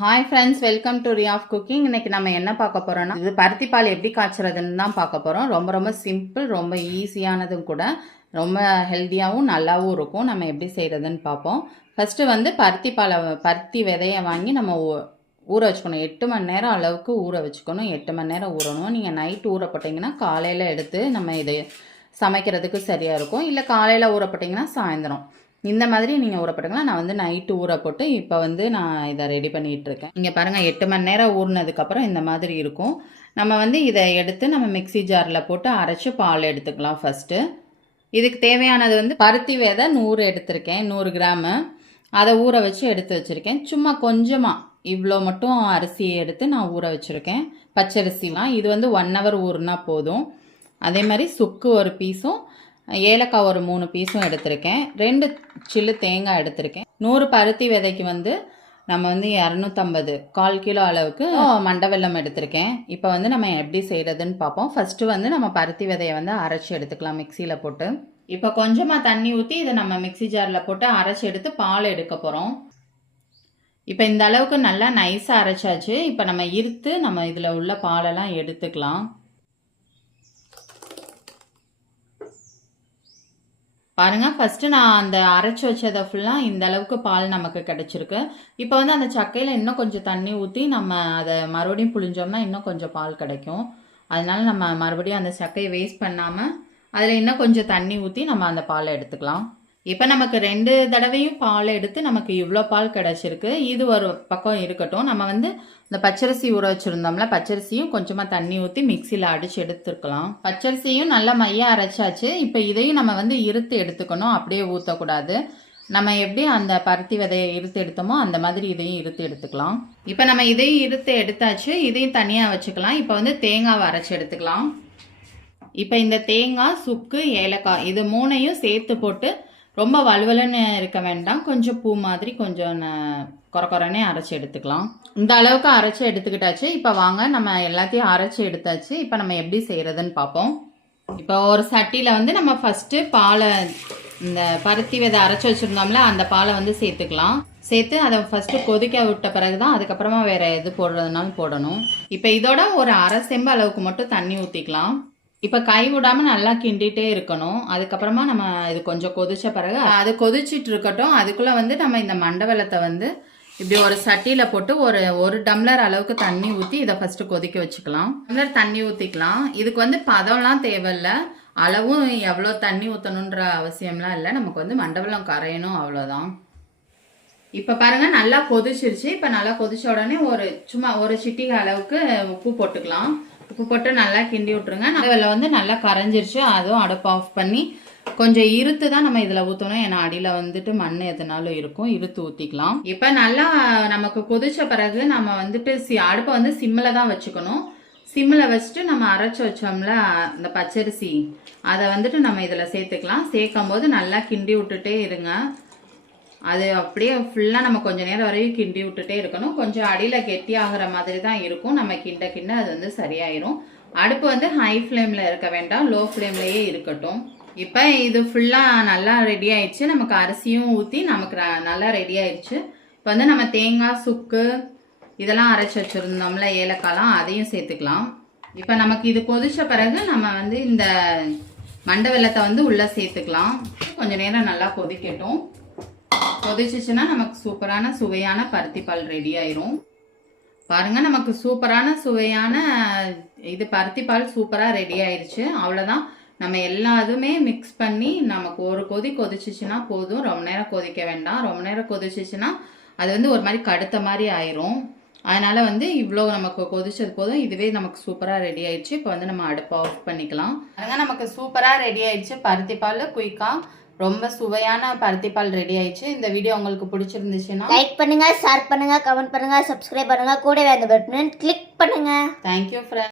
Hi friends, welcome to ரி of cooking. இன்னைக்கு நம்ம என்ன பார்க்க போறோம்னா, இது பருத்தி பால் எப்படி காய்ச்சறதுன்னு தான் பார்க்க போறோம். ரொம்ப ரொம்ப சிம்பிள், ரொம்ப ஈஸியானதும் கூட, ரொம்ப ஹெல்த்தியாகவும் நல்லாவும் இருக்கும். நம்ம எப்படி செய்யறதுன்னு பார்ப்போம். ஃபர்ஸ்ட் வந்து பருத்தி விதையை வாங்கி நம்ம ஊற வச்சுக்கணும். 8 மணி நேரம் அளவுக்கு ஊற வச்சுக்கணும். 8 மணி நேரம் ஊறணும். நீங்கள் நைட் ஊற போட்டிங்கன்னா காலையில் எடுத்து நம்ம இதை சமைக்கிறதுக்கு சரியாக இருக்கும். இல்லை காலையில் ஊற போட்டிங்கன்னா சாயந்தரம் இந்த மாதிரி நீங்கள் ஊற போட்டுக்கலாம். நான் வந்து நைட்டு ஊற போட்டு இப்போ வந்து நான் இதை ரெடி பண்ணிகிட்ருக்கேன். இங்கே பாருங்கள், 8 மணி நேரம் ஊறினதுக்கப்புறம் இந்த மாதிரி இருக்கும். நம்ம வந்து இதை எடுத்து நம்ம மிக்சி ஜாரில் போட்டு அரைச்சி பால் எடுத்துக்கலாம். ஃபஸ்ட்டு இதுக்கு தேவையானது வந்து பருத்தி விதை 100 எடுத்திருக்கேன், 100 கிராமு. அதை ஊற வச்சு எடுத்து வச்சுருக்கேன். சும்மா கொஞ்சமாக இவ்வளோ மட்டும் அரிசியை எடுத்து நான் ஊற வச்சுருக்கேன். பச்சரிசிலாம் இது வந்து 1 hour ஊறுனா போதும். அதே மாதிரி சுக்கு ஒரு பீஸும், ஏலக்காய் ஒரு 3 பீஸும் எடுத்திருக்கேன். 2 சில்லு தேங்காய் எடுத்திருக்கேன். 100 பருத்தி விதைக்கு வந்து நம்ம வந்து 250 1/4 கிலோ அளவுக்கு மண்டை வெல்லம் எடுத்திருக்கேன். இப்போ வந்து நம்ம எப்படி செய்கிறதுன்னு பார்ப்போம். ஃபஸ்ட்டு வந்து நம்ம பருத்தி விதையை வந்து அரைச்சி எடுத்துக்கலாம் மிக்சியில் போட்டு. இப்போ கொஞ்சமாக தண்ணி ஊற்றி இதை நம்ம மிக்சி ஜாரில் போட்டு அரைச்சி எடுத்து பால் எடுக்க போகிறோம். இப்போ இந்த அளவுக்கு நல்லா நைஸாக அரைச்சாச்சு. இப்போ நம்ம இருத்து நம்ம இதில் உள்ள பாலெல்லாம் எடுத்துக்கலாம். பாருங்கள், ஃபஸ்ட்டு நான் அந்த அரைச்சி வச்சதை ஃபுல்லாக இந்த அளவுக்கு பால் நமக்கு கிடச்சிருக்கு. இப்போ வந்து அந்த சக்கையில் இன்னும் கொஞ்சம் தண்ணி ஊற்றி நம்ம அதை மறுபடியும் புழிஞ்சோம்னா இன்னும் கொஞ்சம் பால் கிடைக்கும். அதனால நம்ம மறுபடியும் அந்த சக்கையை வேஸ்ட் பண்ணாமல் அதில் இன்னும் கொஞ்சம் தண்ணி ஊற்றி நம்ம அந்த பாலை எடுத்துக்கலாம். இப்போ நமக்கு 2 தடவையும் பால் எடுத்து நமக்கு இவ்வளோ பால் கிடச்சிருக்கு. இது ஒரு பக்கம் இருக்கட்டும். நம்ம வந்து இந்த பச்சரிசி ஊற வச்சுருந்தோம்ல, பச்சரிசியும் கொஞ்சமாக தண்ணி ஊற்றி மிக்சியில் அடித்து எடுத்துருக்கலாம். பச்சரிசியும் நல்லா மையாக அரைச்சாச்சு. இப்போ இதையும் நம்ம வந்து இருத்து எடுத்துக்கணும், அப்படியே ஊற்றக்கூடாது. நம்ம எப்படி அந்த பருத்தி விதையை இருத்து எடுத்தோமோ அந்த மாதிரி இதையும் இருத்து எடுத்துக்கலாம். இப்போ நம்ம இதையும் இருத்து எடுத்தாச்சு. இதையும் தனியாக வச்சுக்கலாம். இப்போ வந்து தேங்காவை அரைச்சி எடுத்துக்கலாம். இப்போ இந்த தேங்காய், சுக்கு, ஏலக்காய் இது 3ஐயும் சேர்த்து போட்டு ரொம்ப வலுவலுன்னு இருக்க வேண்டாம், கொஞ்சம் பூ மாதிரி கொஞ்சம் குறக்குறனே அரைச்சி எடுத்துக்கலாம். இந்த அளவுக்கு அரைச்சி எடுத்துக்கிட்டாச்சு. இப்போ வாங்க நம்ம எல்லாத்தையும் அரைச்சி எடுத்தாச்சு. இப்போ நம்ம எப்படி செய்கிறதுன்னு பார்ப்போம். இப்போ ஒரு சட்டியில் வந்து நம்ம ஃபஸ்ட்டு பாலை, இந்த பருத்தி விதை அரைச்சி வச்சுருந்தோம்ல அந்த பாலை வந்து சேர்த்துக்கலாம். சேர்த்து அதை ஃபஸ்ட்டு கொதிக்க விட்ட பிறகு தான் அதுக்கப்புறமா வேறு எது போடுறதுனாலும் போடணும். இப்போ இதோட ஒரு அரை செம்பு அளவுக்கு மட்டும் தண்ணி ஊற்றிக்கலாம். இப்போ கை விடாமல் நல்லா கிண்டிகிட்டே இருக்கணும். அதுக்கப்புறமா நம்ம இது கொஞ்சம் கொதிச்ச பிறகு அது கொதிச்சிட்டு இருக்கட்டும். அதுக்குள்ளே வந்து நம்ம இந்த மண்டை வெல்லத்தை வந்து இப்படி ஒரு சட்டியில் போட்டு ஒரு டம்ளர் அளவுக்கு தண்ணி ஊற்றி இதை ஃபஸ்ட்டு கொதிக்க வச்சுக்கலாம். டம்ளர் தண்ணி ஊற்றிக்கலாம். இதுக்கு வந்து பதம்லாம் தேவையில்லை, அளவும் எவ்வளோ தண்ணி ஊற்றணுன்ற அவசியம்லாம் இல்லை. நமக்கு வந்து மண்டை வெல்லம் கரையணும், அவ்வளோதான். இப்போ பாருங்கள், நல்லா கொதிச்சிருச்சு. இப்போ நல்லா கொதிச்ச உடனே சும்மா ஒரு சிட்டிகை அளவுக்கு உப்பு போட்டுக்கலாம். உப்பு போட்டு நல்லா கிண்டி விட்ருங்க. இதில் வந்து நல்லா கரைஞ்சிருச்சு. அதுவும் அடுப்பு ஆஃப் பண்ணி கொஞ்சம் இருத்து தான் நம்ம இதில் ஊற்றணும். ஏன்னா அடியில் வந்துட்டு மண் எதுனாலும் இருக்கும். இருத்து ஊற்றிக்கலாம். இப்போ நல்லா நமக்கு கொதிச்ச பிறகு நம்ம வந்துட்டு அடுப்பை வந்து சிம்மில் தான் வச்சுக்கணும். சிம்மில் வச்சுட்டு நம்ம அரைச்சி வச்சோம்ல அந்த பச்சரிசி, அதை வந்துட்டு நம்ம இதில் சேர்த்துக்கலாம். சேர்க்கும் போது நல்லா கிண்டி விட்டுட்டே இருங்க. அது அப்படியே ஃபுல்லாக நம்ம கொஞ்சம் நேரம் வரையும் கிண்டி விட்டுட்டே இருக்கணும். கொஞ்சம் அடியில் கெட்டி ஆகிற மாதிரி தான் இருக்கும். நம்ம கிண்ட அது வந்து சரியாயிரும். அடுப்பு வந்து ஹை ஃப்ளேமில் இருக்க வேண்டாம், லோ ஃப்ளேம்லேயே இருக்கட்டும். இப்போ இது ஃபுல்லாக நல்லா ரெடி ஆயிடுச்சு. நமக்கு அரிசியும் ஊற்றி நமக்கு நல்லா ரெடி ஆயிடுச்சு. இப்போ வந்து நம்ம தேங்காய், சுக்கு இதெல்லாம் அரைச்சி வச்சுருந்தோம்ல, ஏலக்காய்லாம் அதையும் சேர்த்துக்கலாம். இப்போ நமக்கு இது கொதிச்ச பிறகு நம்ம வந்து இந்த மண்டை வெல்லத்தை வந்து உள்ளே சேர்த்துக்கலாம். கொஞ்சம் நேரம் நல்லா கொதிக்கட்டும். கொதிச்சிச்சுன்னா நமக்கு சூப்பரான சுவையான பருத்தி பால் ரெடி ஆயிரும். பாருங்கள், நமக்கு சூப்பரான சுவையான இது பருத்தி பால் சூப்பராக ரெடி ஆயிடுச்சு. அவ்வளோதான். நம்ம எல்லாத்துமே மிக்ஸ் பண்ணி நமக்கு ஒரு கொதிச்சிச்சுன்னா போதும். ரொம்ப நேரம் கொதிக்க வேண்டாம். ரொம்ப நேரம் கொதிச்சிச்சுன்னா அது வந்து ஒரு மாதிரி கடுத்த மாதிரி ஆயிரும். அதனால் வந்து இவ்வளோ நமக்கு கொதிச்சது போதும். இதுவே நமக்கு சூப்பராக ரெடி ஆயிடுச்சு. இப்போ வந்து நம்ம அடுப்பை ஆஃப் பண்ணிக்கலாம். பாருங்கள், நமக்கு சூப்பராக ரெடி ஆயிடுச்சு பருத்தி பால். குயிக்காக ரொம்ப சுவையான பருத்தி பால் ரெடி ஆயிடுச்சு. இந்த வீடியோ உங்களுக்கு பிடிச்சிருந்துச்சுன்னா லைக் பண்ணுங்க, ஷேர் பண்ணுங்க, கமெண்ட் பண்ணுங்க, சப்ஸ்கிரைப் பண்ணுங்க, கூடவே அந்த பட்டனை கிளிக் பண்ணுங்க. Thank you friends.